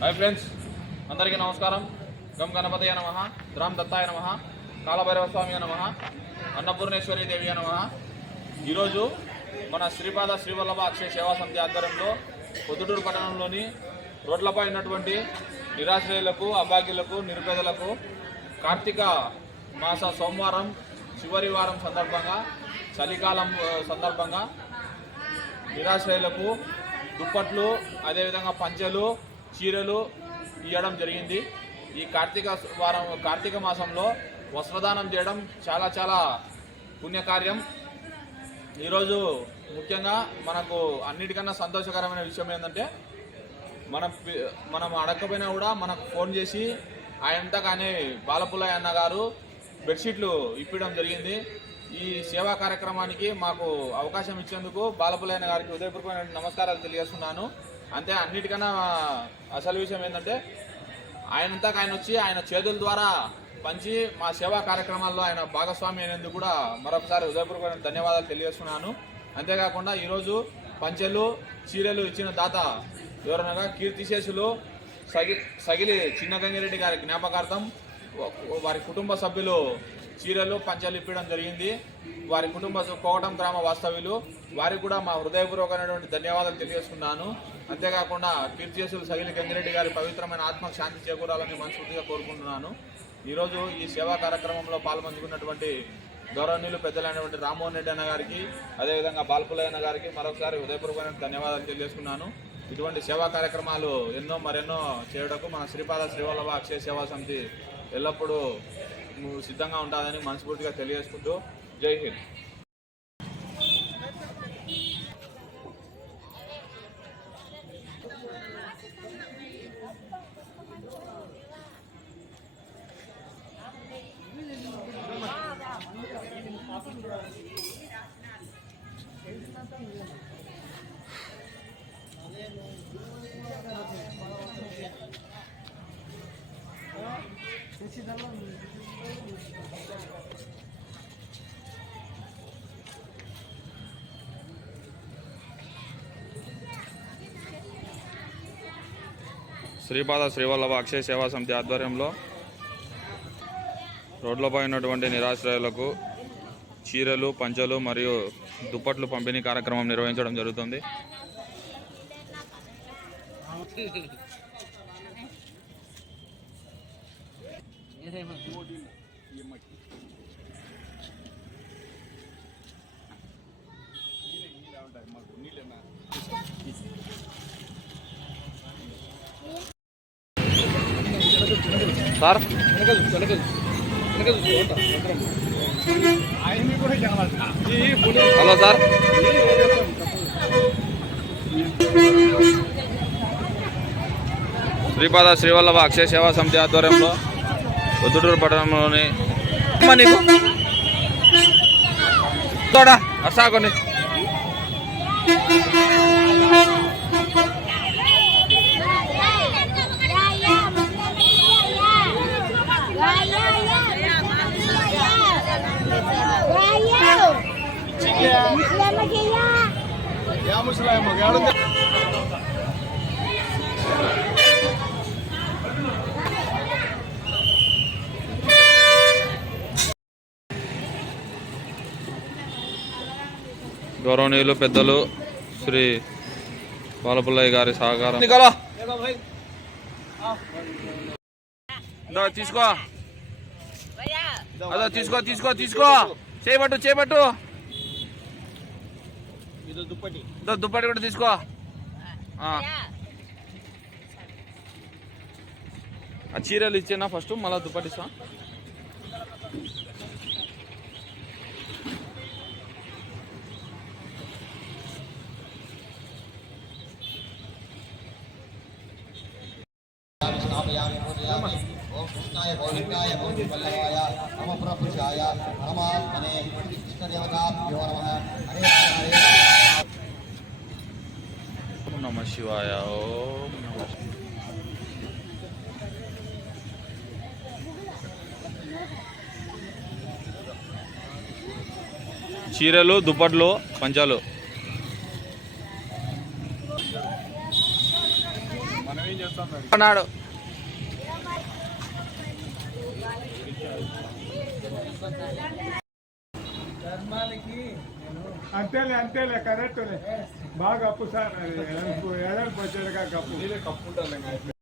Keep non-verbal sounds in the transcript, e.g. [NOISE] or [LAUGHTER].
Hi friends అందరికీ నమస్కారం. గం గణపతయ నమ గ్రామ్ దత్తాయ నమ కాలభైరవ స్వామి నమ అన్నపూర్ణేశ్వరి దేవి నమ. ఈరోజు మన శ్రీపాద శ్రీవల్లభ అక్షయ సేవా సమితి ఆధ్వర్యంలో పొద్దుటూరు పట్టణంలోని రోడ్లపై ఉన్నటువంటి నిరాశ్రయులకు అభాగ్యులకు నిరుపేదలకు కార్తీక మాస సోమవారం చివరి వారం సందర్భంగా చలికాలం సందర్భంగా నిరాశ్రయులకు దుప్పట్లు అదేవిధంగా పంచెలు చీరలు ఇవ్వడం జరిగింది. ఈ కార్తీక వారం కార్తీక మాసంలో వస్త్రదానం చేయడం చాలా చాలా పుణ్యకార్యం. ఈరోజు ముఖ్యంగా మనకు అన్నిటికన్నా సంతోషకరమైన విషయం ఏంటంటే మనం మనం అడగకపోయినా కూడా మనకు ఫోన్ చేసి ఆయనంతా కానీ బాలపుల్లయ్య అన్న గారు బెడ్షీట్లు ఇప్పడం జరిగింది. ఈ సేవా కార్యక్రమానికి మాకు అవకాశం ఇచ్చేందుకు బాలపుల్లయ్య గారికి ఉదయపూర్వక నమస్కారాలు తెలియజేస్తున్నాను. అంతే అన్నిటికన్నా అసలు విషయం ఏంటంటే ఆయనంతా ఆయన వచ్చి ఆయన చేతుల ద్వారా పంచి మా సేవా కార్యక్రమాల్లో ఆయన భాగస్వామి అయినందుకు కూడా మరొకసారి హృదయపూర్వకమైన ధన్యవాదాలు తెలియజేస్తున్నాను. అంతేకాకుండా ఈరోజు పంచెలు చీరలు ఇచ్చిన దాత వివరణగా కీర్తిశేషులు సగి సగిలి చిన్న గంగిరెడ్డి గారి జ్ఞాపకార్థం వారి కుటుంబ సభ్యులు చీరలు పంచాలు ఇప్పించడం జరిగింది. వారి కుటుంబ స- కోవటం గ్రామ వాస్తవ్యులు. వారికి కూడా మా హృదయపూర్వకమైనటువంటి ధన్యవాదాలు తెలియజేస్తున్నాను అంతేకాకుండా కీర్తిశేషులు సగిలి గంగిరెడ్డి గారి పవిత్రమైన ఆత్మకు శాంతి చేకూరాలని మనస్ఫూర్తిగా కోరుకుంటున్నాను. ఈరోజు ఈ సేవా కార్యక్రమంలో పాల్పంచుకున్నటువంటి గౌరవనీయులు పెద్దలైనటువంటి రామ్మోహన్ రెడ్డి అన్న గారికి అదేవిధంగా బాల్పులయ్య అన్న గారికి మరొకసారి హృదయపూర్వకమైన ధన్యవాదాలు తెలియజేసుకున్నాను. ఇటువంటి సేవా కార్యక్రమాలు ఎన్నో మరెన్నో చేయడకు మన శ్రీపాద శ్రీవల్లభ అక్షయ సేవా సమితి ఎల్లప్పుడూ సిద్ధంగా ఉంటుందని మనస్ఫూర్తిగా తెలియజేసుకుంటూ జై హింద్. శ్రీపాద శ్రీవల్లభ అక్షయ సేవా సమితి ఆధ్వర్యంలో రోడ్లపై ఉన్నటువంటి నిరాశ్రయులకు చీరలు పంచలు మరియు దుప్పట్లు పంపిణీ కార్యక్రమం నిర్వహించడం జరుగుతుంది. [LAUGHS] Sir. Hello sir. Sripada Srivallabha Akshaya Seva Samiti ఆధ్వర్యంలో పొద్దుటూరు పట్టణంలోని అమ్మా నీకు తోడా అర్సాకొని గౌరవనీయులు పెద్దలు శ్రీ బాలపుల్లయ్య గారి సహకారం. ఇందా, తీసుకో. అదో తీసుకో తీసుకో తీసుకో. చేయబట్టు చేయబట్టు దుప్పటి. దుప్పటి కూడా తీసుకో. ఆ. ఆ చీరలు ఇచ్చేనా ఫస్ట్? మళ్ళీ దుప్పటి ఇస్తా स्थापयामि पूजयामि ॐ कृष्णाय गौरिकाय गौरीवल्लभाय नमः प्रभुजाय परमात्मने कृष्णदेवताभ्यो नमः हरे राम हरे राम ఓం నమ శివాయ ఓం నమ శివాయ. చీరలు దుప్పట్లు పంచాలు మనమే ఏం చేస్తాం మరి అన్నాడు అంతేలే అంతేలే కరెక్ట్లే. బాగా అప్పు సార్ అది. ఎడల్పు ఎడల్పు కప్పు. నీళ్ళే కప్పు